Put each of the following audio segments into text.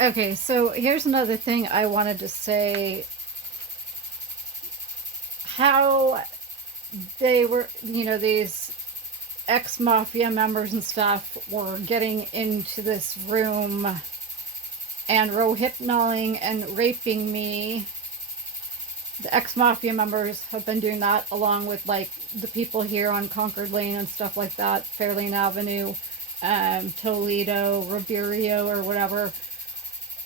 Okay, so here's another thing I wanted to say. How they were, these ex-mafia members and stuff were getting into this room and rohypnoling and raping me. The ex-mafia members have been doing that along with like the people here on Concord Lane and stuff like that, Fairlane Avenue, Toledo, Roberio, or whatever.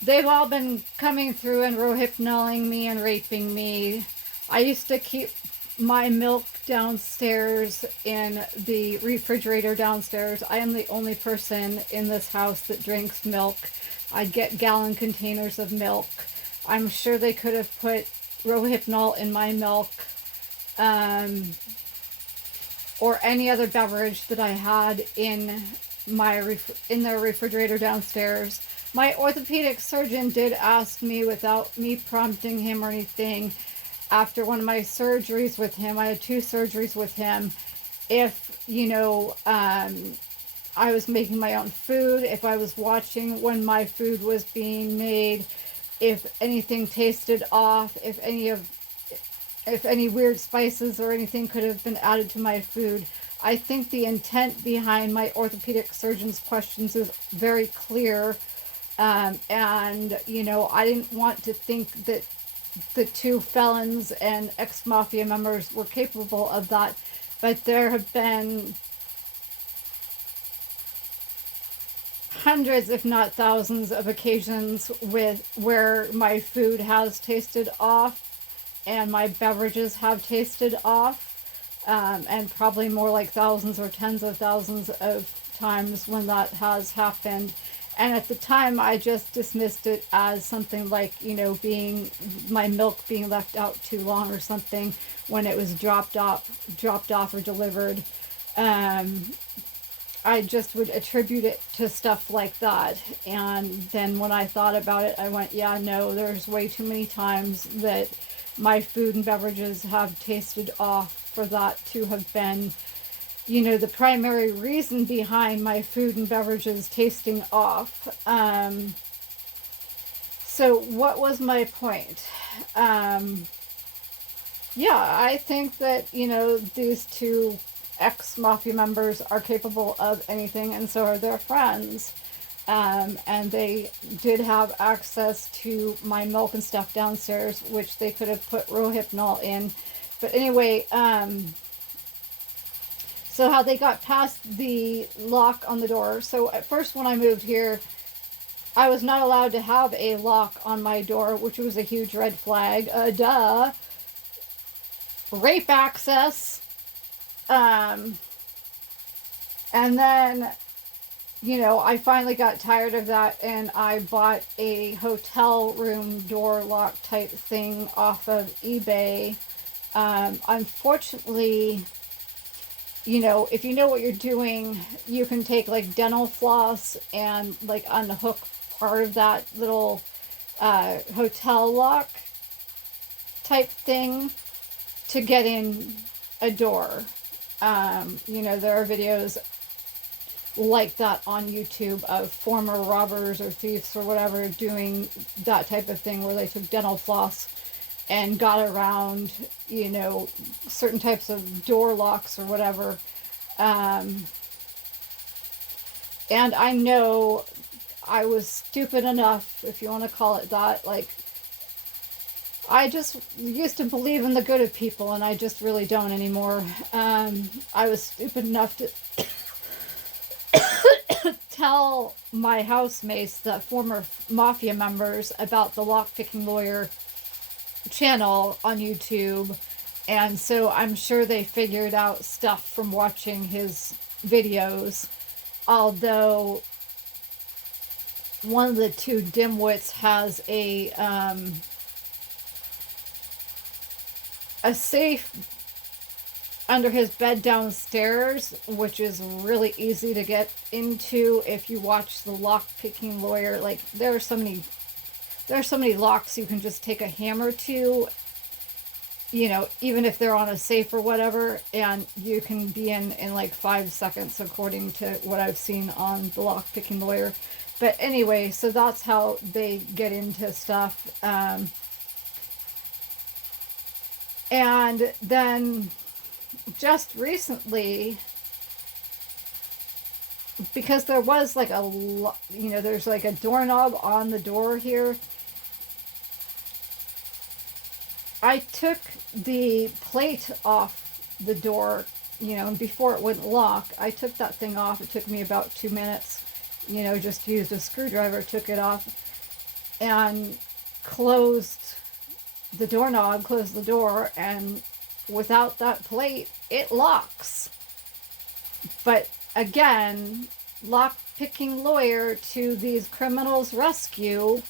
They've all been coming through and rohypnoling me and raping me. I used to keep my milk downstairs in the refrigerator downstairs. I am the only person in this house that drinks milk. I get gallon containers of milk. I'm sure they could have put Rohypnol in my milk, um, or any other beverage that I had in in the refrigerator downstairs. My orthopedic surgeon did ask me, without me prompting him or anything, after one of my surgeries with him, I had two surgeries with him, if, I was making my own food, if I was watching when my food was being made, if anything tasted off, if any weird spices or anything could have been added to my food. I think the intent behind my orthopedic surgeon's questions is very clear. And, I didn't want to think that the two felons and ex-mafia members were capable of that. But there have been hundreds, if not thousands, of occasions where my food has tasted off and my beverages have tasted off, and probably more like thousands or tens of thousands of times when that has happened. And at the time, I just dismissed it as something like, being my milk being left out too long or something when it was dropped off or delivered. Um, I just would attribute it to stuff like that. And then when I thought about it, I went, yeah, no, there's way too many times that my food and beverages have tasted off for that to have been, the primary reason behind my food and beverages tasting off. So what was my point? Yeah, I think that, these two ex-mafia members are capable of anything, and so are their friends. And they did have access to my milk and stuff downstairs, which they could have put Rohypnol in. But anyway, so how they got past the lock on the door. So at first when I moved here, I was not allowed to have a lock on my door, which was a huge red flag. Duh. Rape access. And then, I finally got tired of that and I bought a hotel room door lock type thing off of eBay. Unfortunately, if you know what you're doing, you can take like dental floss and like unhook part of that little hotel lock type thing to get in a door. There are videos like that on YouTube of former robbers or thieves or whatever doing that type of thing where they took dental floss and got around, certain types of door locks or whatever. And I know I was stupid enough, if you want to call it that, like, I just used to believe in the good of people, and I just really don't anymore. I was stupid enough to tell my housemates, the former mafia members, about the lockpicking lawyer channel on YouTube. And so I'm sure they figured out stuff from watching his videos. Although one of the two dimwits has a safe under his bed downstairs, which is really easy to get into if you watch the lock picking lawyer. Like, there are so many locks you can just take a hammer to, even if they're on a safe or whatever, and you can be in like 5 seconds, according to what I've seen on the lock picking lawyer. But anyway, so that's how they get into stuff. And then just recently, because there was like there's like a doorknob on the door here, I took the plate off the door, and before it wouldn't lock, I took that thing off. It took me about 2 minutes, just used a screwdriver, took it off, and closed the doorknob, closed the door, and without that plate, it locks. But again, lock picking lawyer to these criminals' rescue.